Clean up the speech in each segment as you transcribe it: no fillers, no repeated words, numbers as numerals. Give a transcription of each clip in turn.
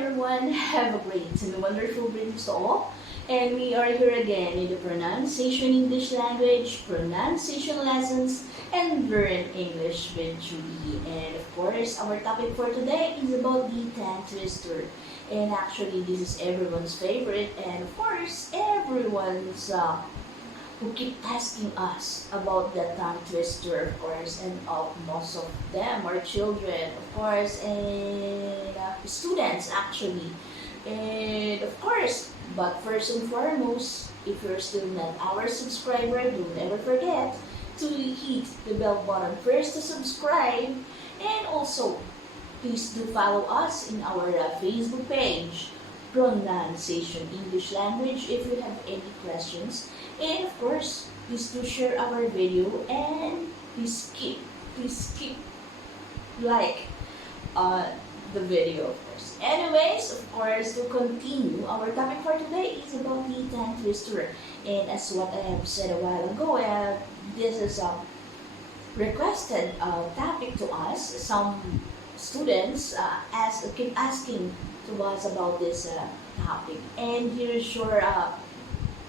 everyone, have a great and wonderful dreams to all. And we are here again in the Pronunciation English Language, Pronunciation Lessons, and Learn English with Judy. And of course, our topic for today is about the tongue twister. And actually, this is everyone's favorite, and of course, everyone's who keep asking us about the tongue twister, of course, and most of them are children, of course, and students actually. And of course, but first and foremost, if you're still not our subscriber, don't ever forget to hit the bell button first to subscribe, and also please do follow us in our Facebook page, Pronunciation English Language, if you have any questions. And of course, please do share our video and please keep like the video, of course. Anyways, of course, to continue, our topic for today is about the tongue twister. And as what I have said a while ago, this is a requested topic to us. Some students keep asking to us about this topic, and here's your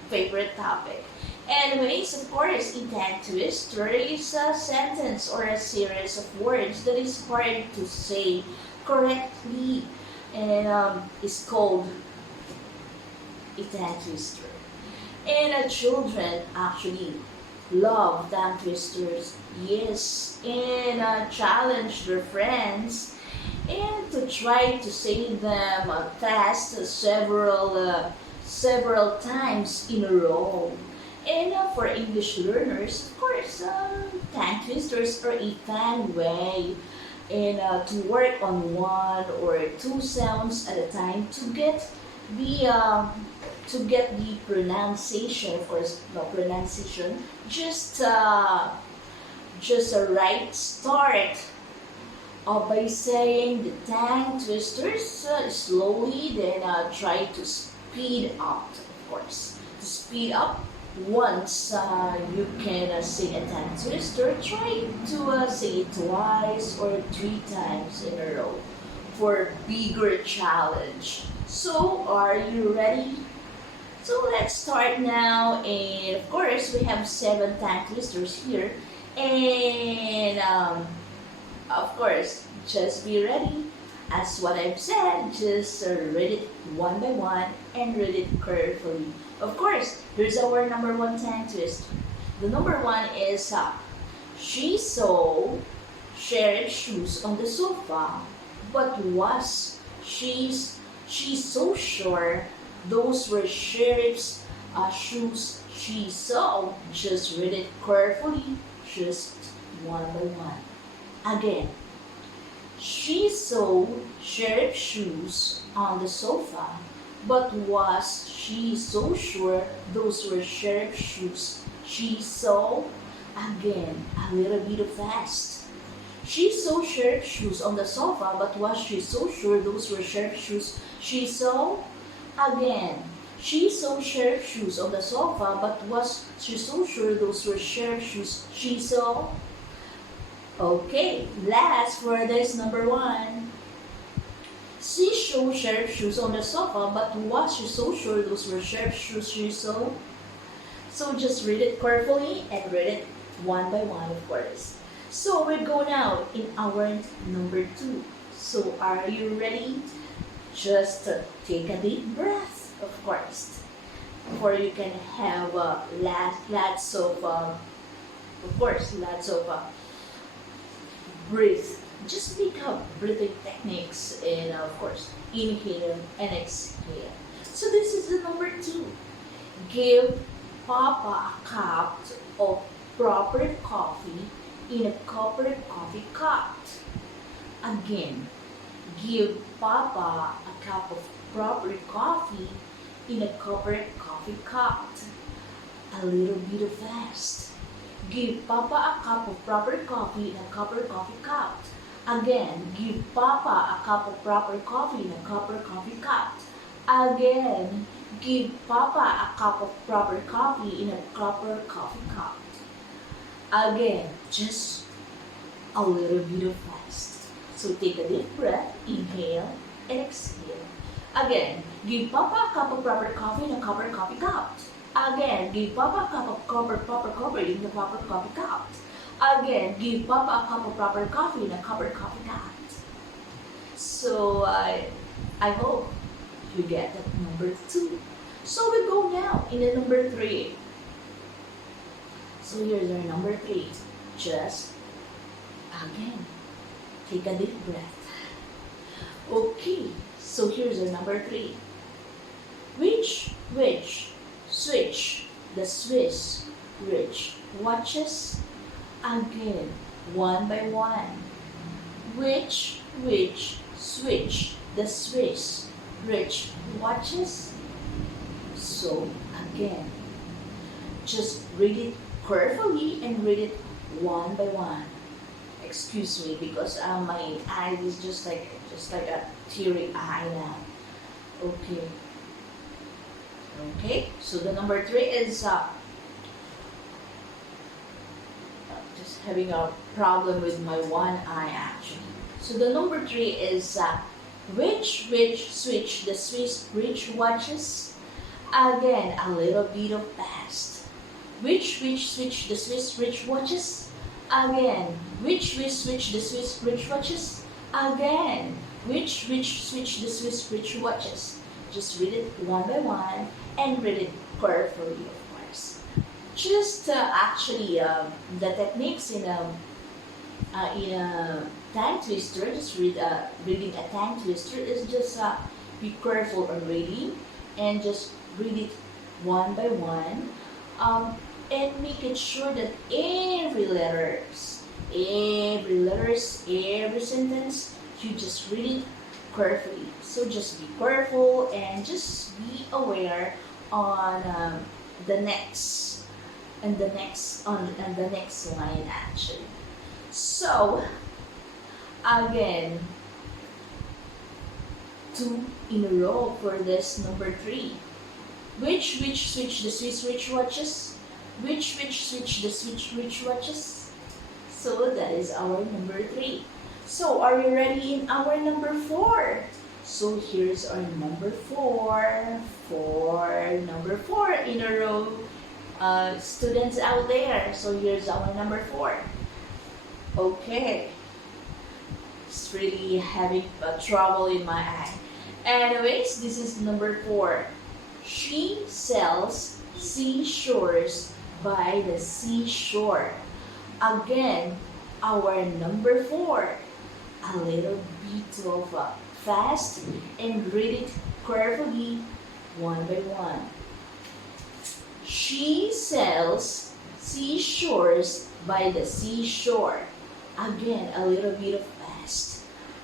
favorite topic. Anyways, of course, a tongue twister is a sentence or a series of words that is hard to say correctly, and is called a tongue twister. And children actually love tongue twisters, yes, and challenge their friends and to try to say them fast several times in a row. And for English learners, of course, tongue twisters are a fun way to work on one or two sounds at a time the to get the pronunciation, of course, no pronunciation, just a right start by saying the tongue twisters slowly, then try to speed up, of course. To speed up, once you can say a tongue twister, try to say it twice or three times in a row for bigger challenge. So, are you ready? So let's start now, and of course we have 7 tongue twisters here, and of course just be ready. As what I've said, just read it one by one and read it carefully. Of course, here's our number 1 tongue twister. The number 1 is she saw Sheriff's shoes on the sofa, but was she so sure those were Sheriff's shoes she saw? Just read it carefully, just one by one. Again, she saw Sheriff's shoes on the sofa, but was she so sure those were Sheriff's shoes she saw? Again, a little bit fast. She saw Sheriff's shoes on the sofa, but was she so sure those were Sheriff's shoes she saw? Again, she saw Sheriff's shoes on the sofa, but was she so sure those were Sheriff's shoes she saw? Okay, last for this number 1. She saw Sheriff's shoes on the sofa, but was she so sure those were Sheriff's shoes she saw? So just read it carefully and read it one by one, of course. So we go now in our number 2. So are you ready? Just take a deep breath, of course, before you can have lots of breathe. Just pick up breathing techniques and of course inhale and exhale. So this is the number 2. Give Papa a cup of proper coffee in a copper coffee cup. Again, give Papa a cup of proper coffee in a copper coffee cup. A little bit fast. Give Papa a cup of proper coffee in a copper coffee cup. Again, give Papa a cup of proper coffee in a copper coffee cup. Again, give Papa a cup of proper coffee in a copper coffee cup. Again, just a little bit fast. So take a deep breath, inhale, and exhale. Again, give Papa a cup of proper coffee in a proper coffee cup. Again, give Papa a cup of proper coffee in the proper coffee cup. Again, give Papa a cup of proper coffee in a proper coffee cup. So I hope you get that number 2. So we go now in the number 3. So here's our number 3. Just again, take a deep breath. Okay, so here's our number 3. Which, switch, the Swiss, rich watches. Again, one by one. Which, switch, the Swiss, rich watches. So again, just read it carefully and read it one by one. Excuse me, because my eye is just like a teary eye now. Okay. Okay. So the number 3 is just having a problem with my one eye actually. So the number 3 is which switch the Swiss rich watches. Again, a little bit of past. Which switch the Swiss rich watches. Again, which switch the Swiss rich watches. Again, which switch the Swiss rich watches. Just read it one by one and read it carefully, of course. Just actually the techniques in a tongue twister. Just reading a tongue twister is just be careful on reading and just read it one by one. And making sure that every sentence, you just read it carefully. So just be careful and just be aware on the next line actually. So again, 2 in a row for this number 3. Which switch the Swiss rich watches. Which switch the Swiss rich watches. So that is our number 3. So are you ready in our number 4? So here's our number 4. Number 4 in a row. Students out there. So here's our number 4. Okay. It's really having trouble in my eye. Anyways, this is number 4. She sells seashores by the seashore. Again, our number 4. A little bit of fast and read it carefully one by one. She sells seashores by the seashore. Again, a little bit of fast.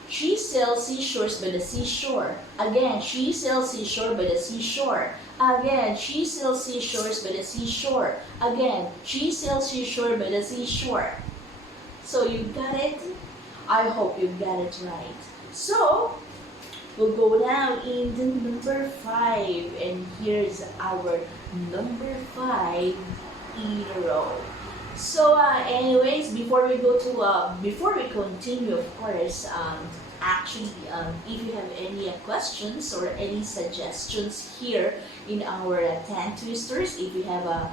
She sells seashores by the seashore. Again, she sells seashore by the seashore. Again, she sells seashores by the seashore. Again, she sells seashore by the seashore. So you got it? I hope you got it right. So, we'll go now in the number 5. And here's our number 5 in a row. So, anyways, before we continue, of course, actually, if you have any questions or any suggestions here in our tongue twisters, if you have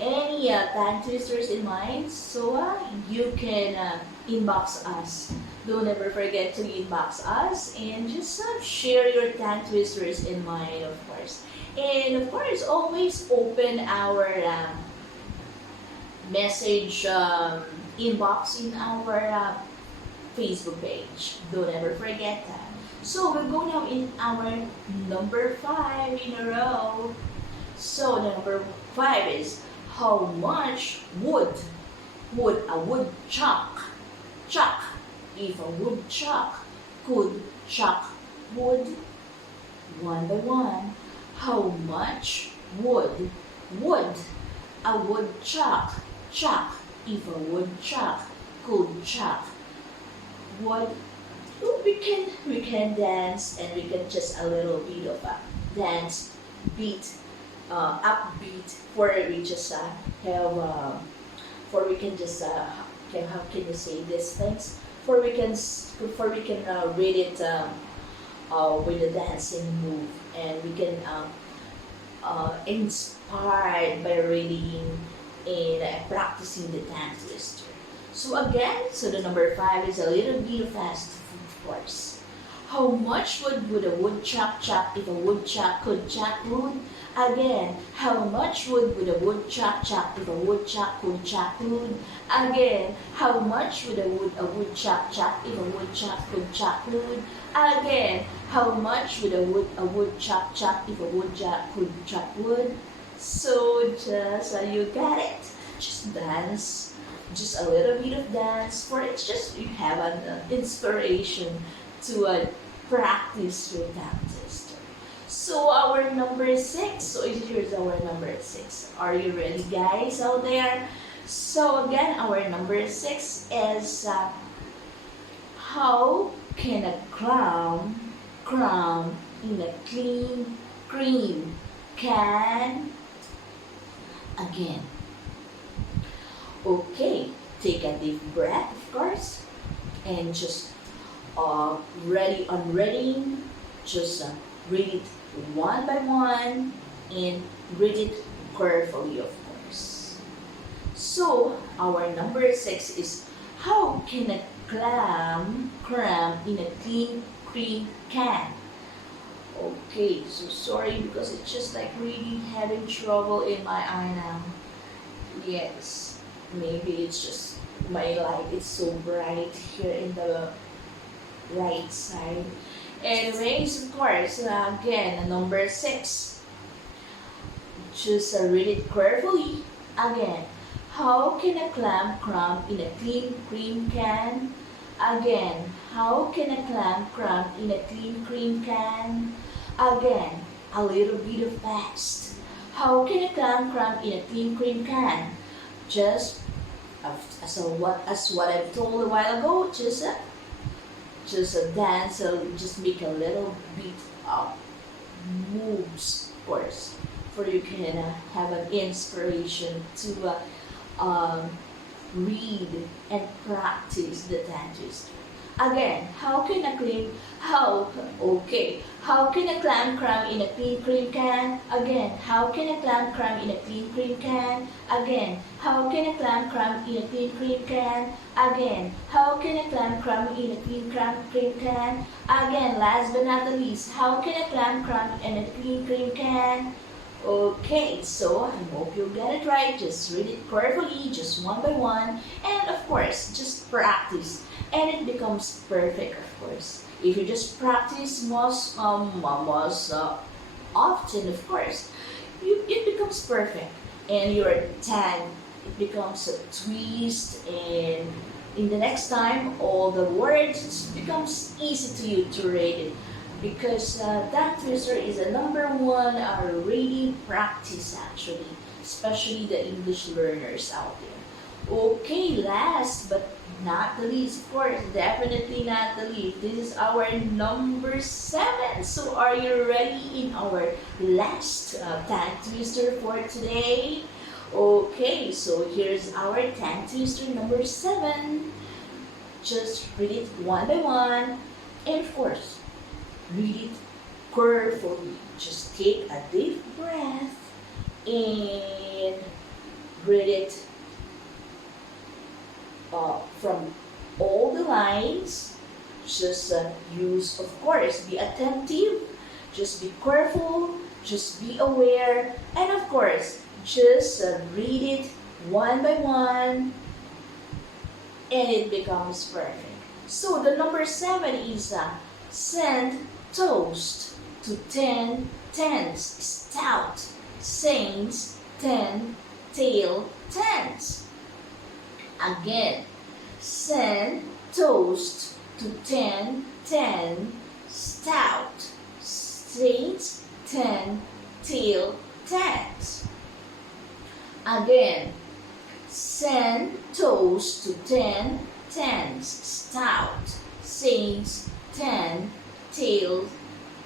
any tongue twisters in mind, so you can inbox us. Don't ever forget to inbox us and just share your tongue twisters in mind, of course. And of course, always open our message inbox in our Facebook page. Don't ever forget that. So we'll go now in our number 5 in a row. So the number 5 is how much would a woodchuck chuck if a woodchuck could chuck wood. One by one. How much would a woodchuck chuck if a woodchuck could chuck wood? We can dance, and we can just a little bit of a dance beat, upbeat, for we just have for we can just how can you say these things? For we can read it with a dancing move, and we can inspired by reading and practicing the tongue twister. So again, so the number 5 is a little bit fast, of course. How much would a woodchuck chop if a woodchuck could chop wood? Again, how much would a woodchuck chop if a woodchuck could chop wood? Again, how much would a woodchuck chop if a woodchuck could chop wood? Again, how much would a woodchuck chop if a woodchuck could chop wood? So just you got it. Just dance, just a little bit of dance. For it's just you have an inspiration to practice your tongue twister. So our number 6. So here's our number 6. Are you ready, guys, out there? So again, our number 6 is how can a cram in a clean cream can? Again. Okay, take a deep breath, of course, and just ready, just read it one by one and read it carefully, of course. So our number 6 is how can a cram in a clean cream can? Okay, so sorry because it's just like really having trouble in my eye now. Yes, maybe it's just my light is so bright here in the right side. Anyways, of course, again, number 6. Just read it carefully. Again, how can a cram in a clean cream can? Again, how can a cram in a clean cream can? Again, a little bit of fast. How can a cram in a clean cream can? Just as what I've told a while ago, just dance, just make a little bit of moves, of course, for you can have an inspiration to read and practice the tongue twister. Again, how can a clam in a clean cream can? Again, how can a clam in a clean cream can? Again, how can a clam in a clean cream can? Again, how can a clam in a clean cream can? Again, last but not the least, how can a clam in a clean cream can? Okay, so I hope you get it right. Just read it carefully, just one by one, and of course, just practice, and it becomes perfect. Of course, if you just practice most often, of course, it becomes perfect, and your tongue it becomes a twist, and in the next time, all the words becomes easy to you to read it. Because tongue twister is a number 1 reading practice actually, especially the English learners out there. Okay, last but not the least, of course, definitely not the least, this is our number 7. So are you ready in our last tongue twister for today? Okay, so here's our tongue twister number 7. Just read it one by one, and of course, read it carefully. Just take a deep breath and read it from all the lines. Just use, of course, be attentive, just be careful, just be aware, and of course, just read it one by one, and it becomes perfect. So the number 7 is send toast to 10 tens, stout, saints, 10, tail, tens. Again, send toast to 10, stout, saints, 10, tail, tens. Again, send toast to 10 tens, stout, saints, 10, tail,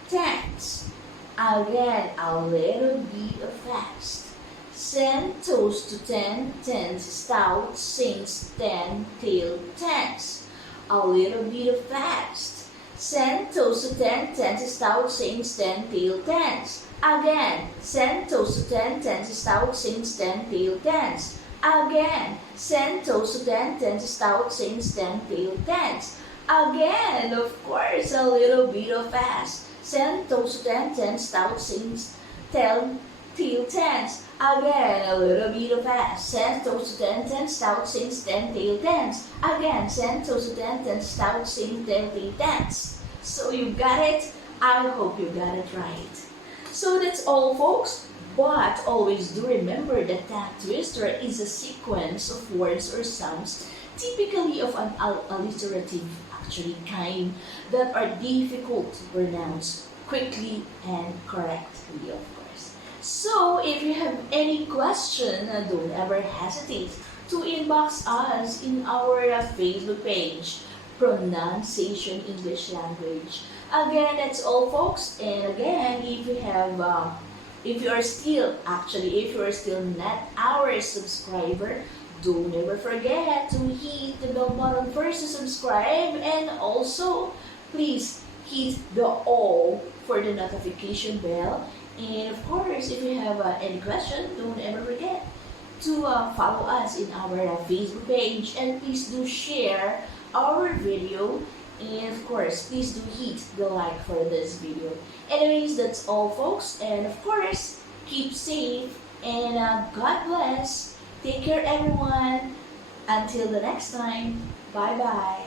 tens. Again, a little bit of fast. Send toast to 10 tens, stout, saints, 10, tail, tens. A little bit of fast. send toes to 10 tense, stout sings 10 tail tense. Again, send toes to 10 tense, stout sings 10 tail tense. Again, send toes to 10 tense, stout sings 10 tail tense. Again, of course, a little bit of fast. Send toes to 10 tense, stout sings 10 tail tense. Again, a little bit of fast. Send toes to 10 tense, stout sings 10 tail tense. Again, send toes to 10 tense, stout sings 10 tail tense. So you got it? I hope you got it right. So that's all, folks. But always do remember that tongue twister is a sequence of words or sounds, typically of an alliterative actually kind, that are difficult to pronounce quickly and correctly, of course. So if you have any question, don't ever hesitate to inbox us in our Facebook page, Pronunciation English Language. Again, that's all, folks. And again, if you have if you are still not our subscriber, don't ever forget to hit the bell button first to subscribe, and also please hit the all for the notification bell. And of course, if you have any question, don't ever forget to follow us in our Facebook page, and please do share our video. And of course, please do hit the like for this video. Anyways, that's all, folks. And of course, keep safe and God bless. Take care, everyone. Until the next time. Bye-bye.